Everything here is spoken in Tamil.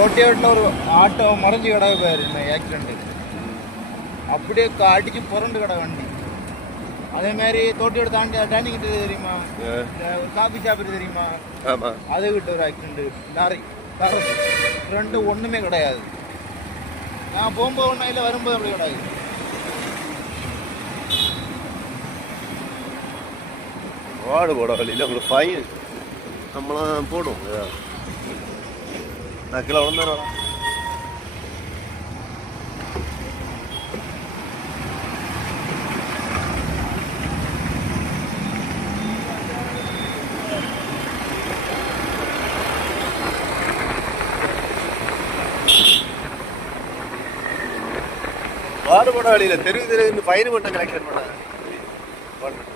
தோட்டியாட்டில் ஒரு ஆட்டோ மறைஞ்சு கிடக்கு பேர் இந்த ஆக்சிடென்ட். அப்படியே அடிச்சு புரண்டு கிட வண்டி. அதே மாதிரி தோட்டியோட தாண்டி கிட்ட தெரியுமா, காபி ஷாப் தெரியுமா, அது கிட்ட ஒரு ஆக்சிடென்ட். லாரி ரெண்டு ஒண்ணுமே கிடையாது. நான் போகும்போது ஒன்றும் இல்லை, வரும்போது அப்படி கிடையாது. வார்டு போட வழியில் உங்களுக்கு ஃபைன் நம்மளாம் போடும். நான் கிலோ ஒன்று வார்டு போட வழியில் தெருவு ஃபைன் மட்டும் கலெக்ஷன் பண்ண